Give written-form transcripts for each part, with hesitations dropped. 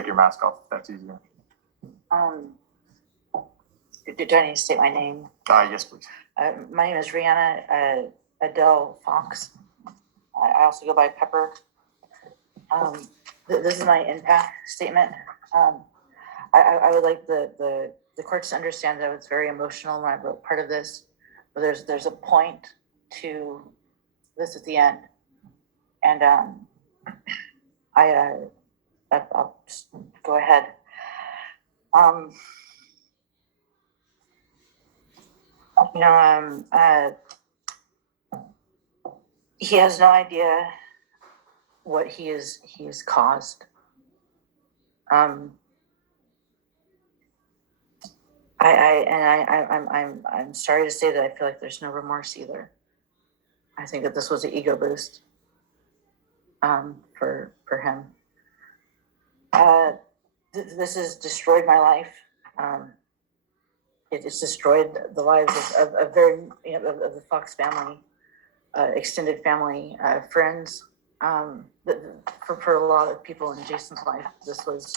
take your mask off if that's easier. Do I need to state my name? Yes, please. My name is Rihanna Adele Fox. I also go by Pepper. This is my impact statement. I would like the courts to understand that I was very emotional when I wrote part of this, but there's a point to this at the end, and I'll just go ahead. He has no idea what he has caused. I'm sorry to say that I feel like there's no remorse either. I think that this was an ego boost for him. This has destroyed my life. It's destroyed the lives of the Fox family, extended family, friends. For a lot of people in Jason's life, this is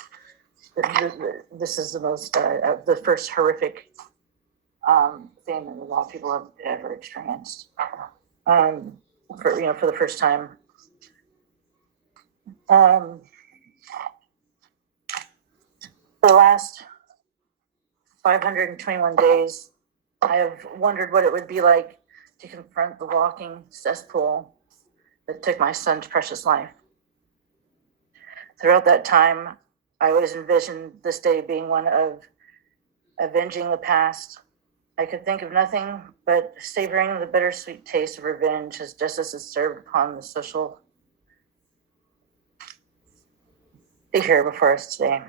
the most the first horrific thing that a lot of people have ever experienced. For the first time. For the last 521 days, I have wondered what it would be like to confront the walking cesspool that took my son's precious life. Throughout that time, I always envisioned this day being one of avenging the past. I could think of nothing but savoring the bittersweet taste of revenge as justice is served upon the social here before us today.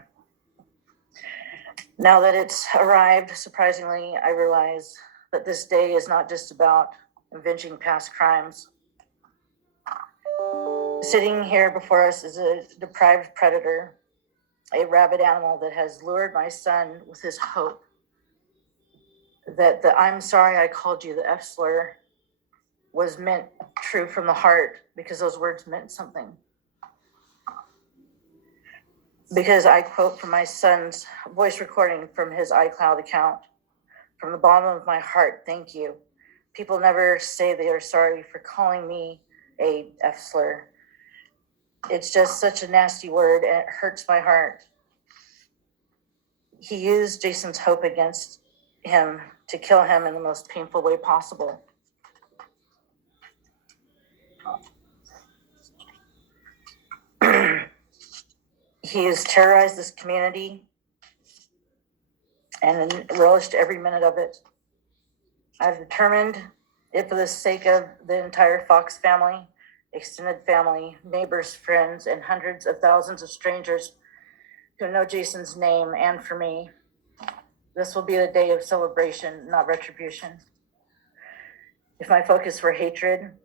Now that it's arrived, surprisingly, I realize that this day is not just about avenging past crimes. Sitting here before us is a deprived predator, a rabid animal that has lured my son with his hope that the "I'm sorry I called you" the F slur was meant true from the heart, because those words meant something. Because I quote from my son's voice recording from his iCloud account, "From the bottom of my heart, thank you. People never say they are sorry for calling me a F slur. It's just such a nasty word, and it hurts my heart." He used Jason's hope against him to kill him in the most painful way possible. He has terrorized this community and relished every minute of it. I've determined, if for the sake of the entire Fox family, extended family, neighbors, friends, and hundreds of thousands of strangers who know Jason's name, and for me, this will be a day of celebration, not retribution. If my focus were hatred,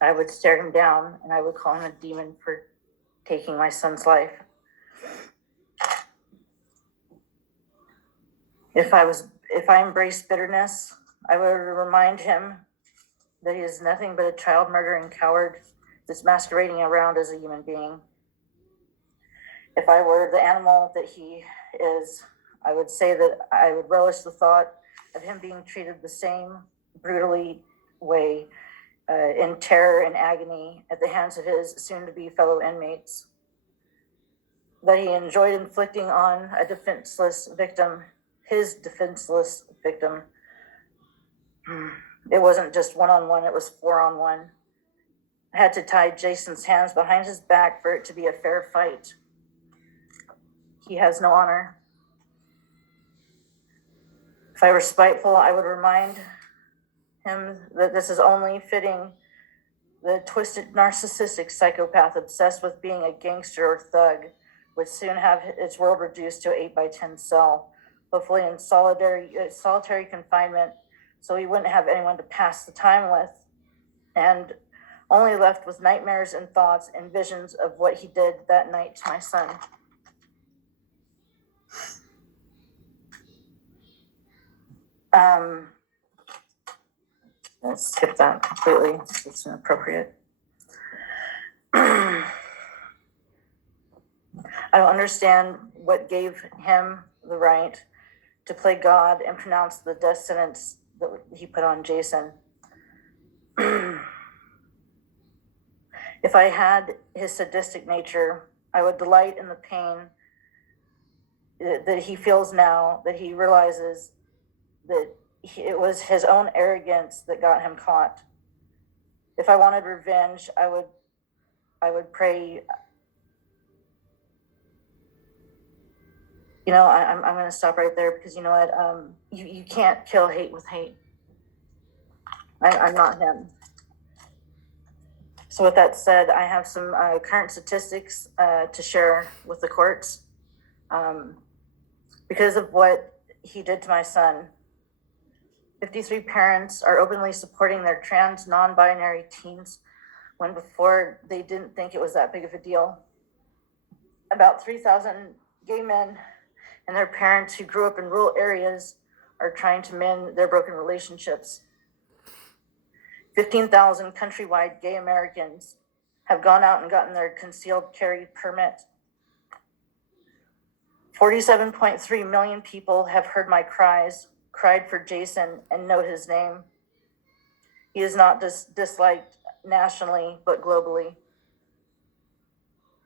I would stare him down and I would call him a demon for taking my son's life. If I embraced bitterness, I would remind him that he is nothing but a child murdering coward that's masquerading around as a human being. If I were the animal that he is, I would say that I would relish the thought of him being treated the same brutally way, in terror and agony at the hands of his soon-to-be fellow inmates. That he enjoyed inflicting on a defenseless victim, his defenseless victim. It wasn't just one-on-one, it was 4-on-1. I had to tie Jason's hands behind his back for it to be a fair fight. He has no honor. If I were spiteful, I would remind him that this is only fitting the twisted narcissistic psychopath obsessed with being a gangster or thug would soon have its world reduced to an 8x10 cell, hopefully in solitary confinement, so he wouldn't have anyone to pass the time with, and only left with nightmares and thoughts and visions of what he did that night to my son. Let's skip that completely. It's inappropriate. I don't understand what gave him the right to play God and pronounce the death sentence that he put on Jason. If I had his sadistic nature, I would delight in the pain that he feels now, that he realizes that it was his own arrogance that got him caught. If I wanted revenge, I would pray. You know, I'm going to stop right there because you know what? You can't kill hate with hate. I'm not him. So with that said, I have some current statistics to share with the courts. Because of what he did to my son, 53 parents are openly supporting their trans non-binary teens when before they didn't think it was that big of a deal. About 3,000 gay men and their parents who grew up in rural areas are trying to mend their broken relationships. 15,000 countrywide gay Americans have gone out and gotten their concealed carry permit. 47.3 million people have heard my cries, cried for Jason, and know his name. He is not disliked nationally, but globally.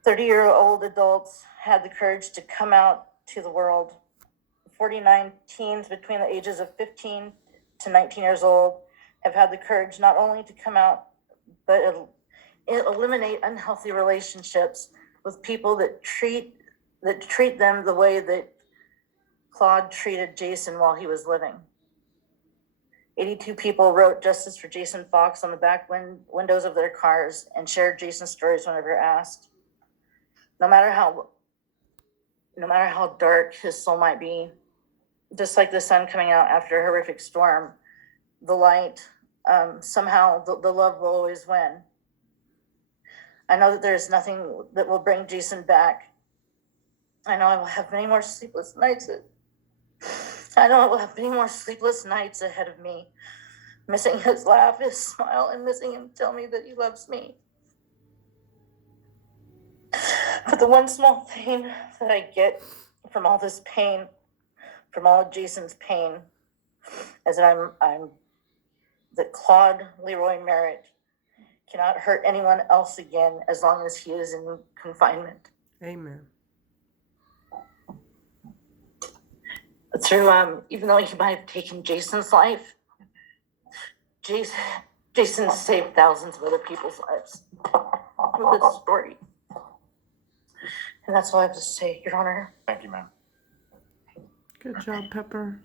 30-year-old adults had the courage to come out to the world. 49 teens between the ages of 15 to 19 years old have had the courage not only to come out, but eliminate unhealthy relationships with people that treat them the way that Claude treated Jason while he was living. 82 people wrote justice for Jason Fox on the back windows of their cars and shared Jason's stories whenever asked. No matter how dark his soul might be, just like the sun coming out after a horrific storm, the light, somehow the love will always win. I know that there's nothing that will bring Jason back. I know I will have many more sleepless nights. I know I will have many more sleepless nights ahead of me, missing his laugh, his smile, and missing him tell me that he loves me. But the one small thing that I get from all this pain, from all of Jason's pain, is that that Claude Leroy Merritt cannot hurt anyone else again as long as he is in confinement. Amen. Through, even though he might have taken Jason's life, Jason saved thousands of other people's lives with his story. And that's all I have to say, Your Honor. Thank you, ma'am. Good job, Pepper.